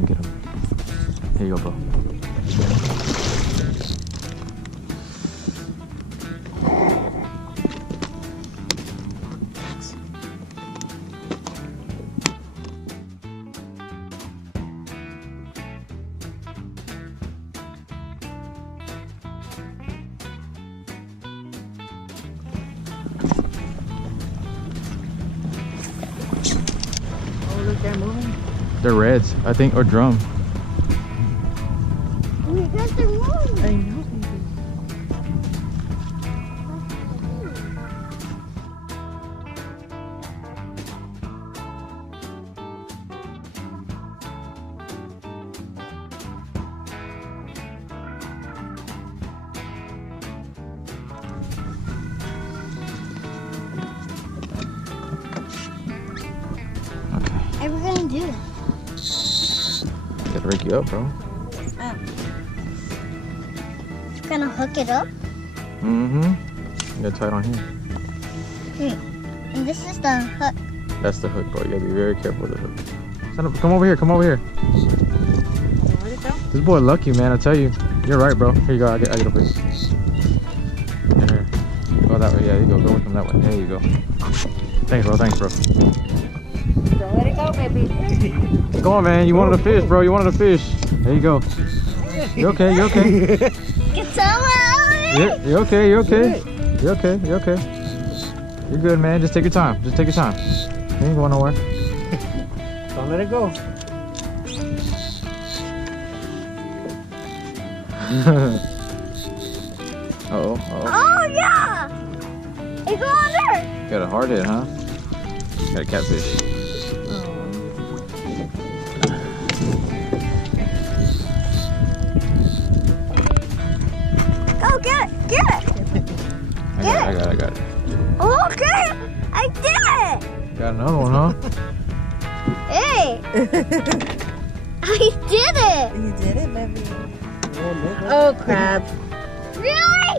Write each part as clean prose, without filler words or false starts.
him, get him. Here you go, bro. They're moving? They're reds, I think, or drum. Because they're moving. I know. What are we gonna do? Gotta rig you up, bro. Oh. Gonna hook it up? Mm-hmm. You gotta tie it on here. And this is the hook. That's the hook, bro. You gotta be very careful with the hook. Son of, come over here, come over here. Where'd it go? This boy lucky, man, I tell you. You're right, bro. Here you go, I get a piece. Here. Go that way, yeah, you go with him that way. There you go. Thanks, bro, thanks, bro. Don't let it go, baby. Go on, man. You wanted a fish, bro. You wanted a fish. There you go. You okay? You okay? Get some out of it. Yeah, you okay? You okay? You okay? You okay? You're good, man. Just take your time. Just take your time. You ain't going nowhere. Don't let it go. Uh-oh. Oh, yeah. It go under. Got a hard hit, huh? Got a catfish. Go get it. Get it. I got it. Okay. I did it. Got another one, huh? Hey. I did it. You did it, baby. Oh, crap. Really?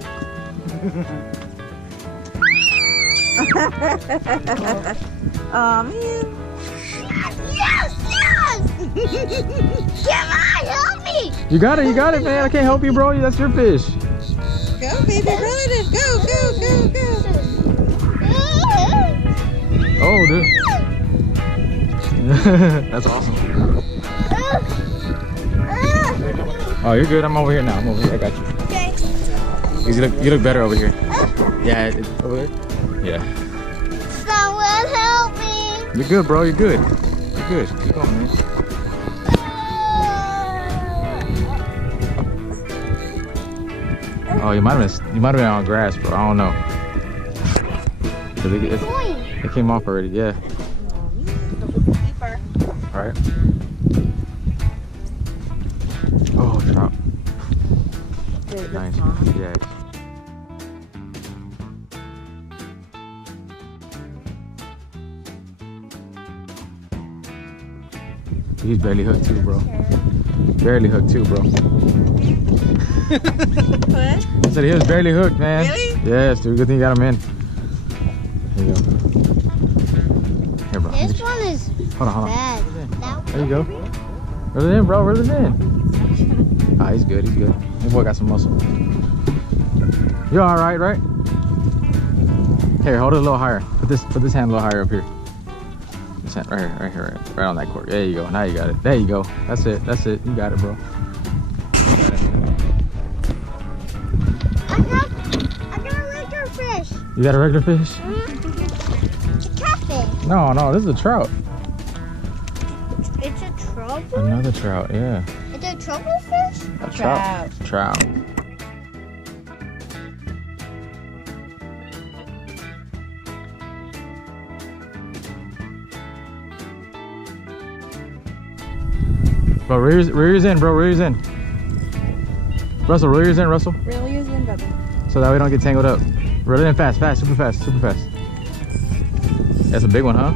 Oh, man. Yes, yes! Come on, help me! You got it, man. I can't help you, bro. That's your fish. Go, baby, run it. Go, go, go, go. Oh, dude. That's awesome. Oh, you're good. I'm over here now. I'm over here. I got you. Thanks. You look better over here. Yeah, it's over there. Yeah. Someone help me! You're good, bro. You're good. You're good. Keep going, man. Oh, you might have been on grass, bro. I don't know. 'Cause it came off already. Yeah. All right. Oh, trout. Nice. Yeah. He's barely hooked too, bro. Barely hooked too, bro. What? I said he was barely hooked, man. Really? Yes, dude. Good thing you got him in. Here you go. Here, bro. This one is Hold on. bad. There you go. Reel it in, bro. Reel it in. Ah, he's good. He's good. This boy got some muscle. You're all right, right? Here, hold it a little higher. Put this hand a little higher up here. This hand, right here, right on that cork. There you go. Now you got it. There you go. That's it. That's it. You got it, bro. You got it. I got a regular fish. You got a regular fish? It's a catfish. No, this is a trout. It's a trouble? Another trout, yeah. It's a trouble fish? A trout. Trout. Bro, rear yours in, bro. Rear yours in. Russell, rear yours in, Russell. Reel yours in, baby. So that we don't get tangled up. Reel it in fast, super fast. That's a big one, huh?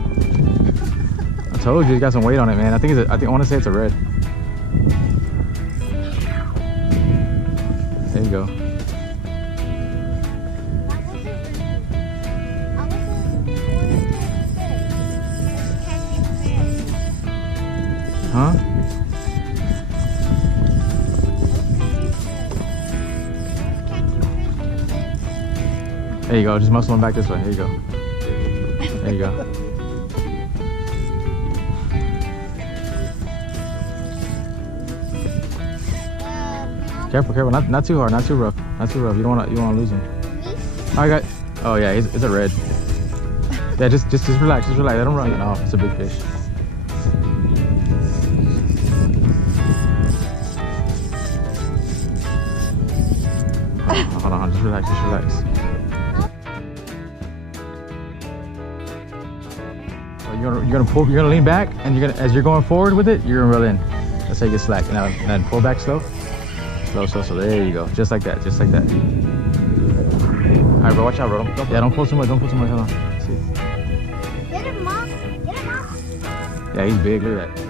I told you, it's got some weight on it, man. I want to say it's a red. There you go. Huh? There you go. Just muscle him back this way. There you go. There you go. Careful, careful. Not too hard. Not too rough. Not too rough. You don't wanna lose him. I got. Oh yeah, it's a red. Yeah, just relax. Just relax. Let him run. Oh, it's a big fish. Hold on. Just relax. Just relax. You're gonna pull. You're gonna lean back, and as you're going forward with it, you're gonna reel in. That's how you get slack. And then pull back slow. Slow. There you go. Just like that. Just like that. All right, bro. Watch out, bro. Don't pull too much. Don't pull too much. Hold on. See. Get him, Mom. Get him, Mom. Yeah, he's big. Look at that.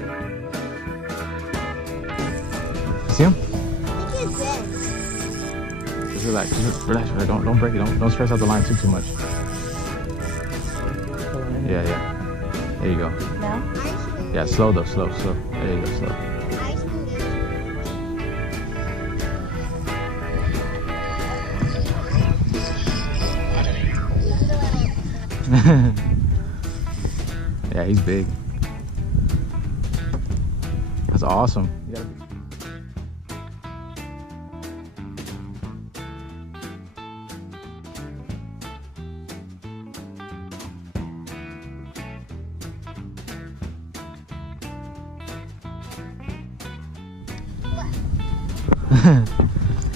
See him? I think he's dead. Just relax. Relax. Don't break it. Don't stress out the line too much. Yeah. There you go. No. Yeah, slow though. Slow. There you go. Slow. Yeah, he's big. That's awesome.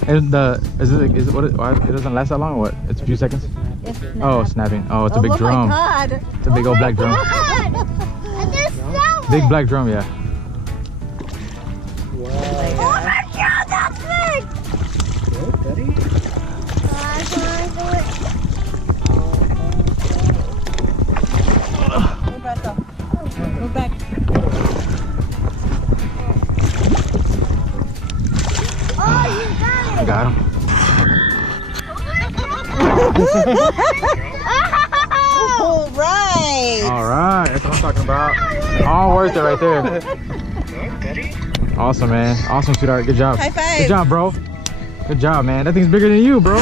And is it what? It doesn't last that long or what? It's a few seconds. Oh, snapping. Oh, it's a big drum. Oh my God. It's a big old black drum. Big black drum, yeah. Oh my God, that's big! Go, buddy. Move back up. Move back. Oh, you got it! Got him. All right. All right, that's what I'm talking about. All worth it right there. Awesome, man. Awesome, sweetheart. Good job. High five. Good job, bro. Good job, man. That thing's bigger than you, bro.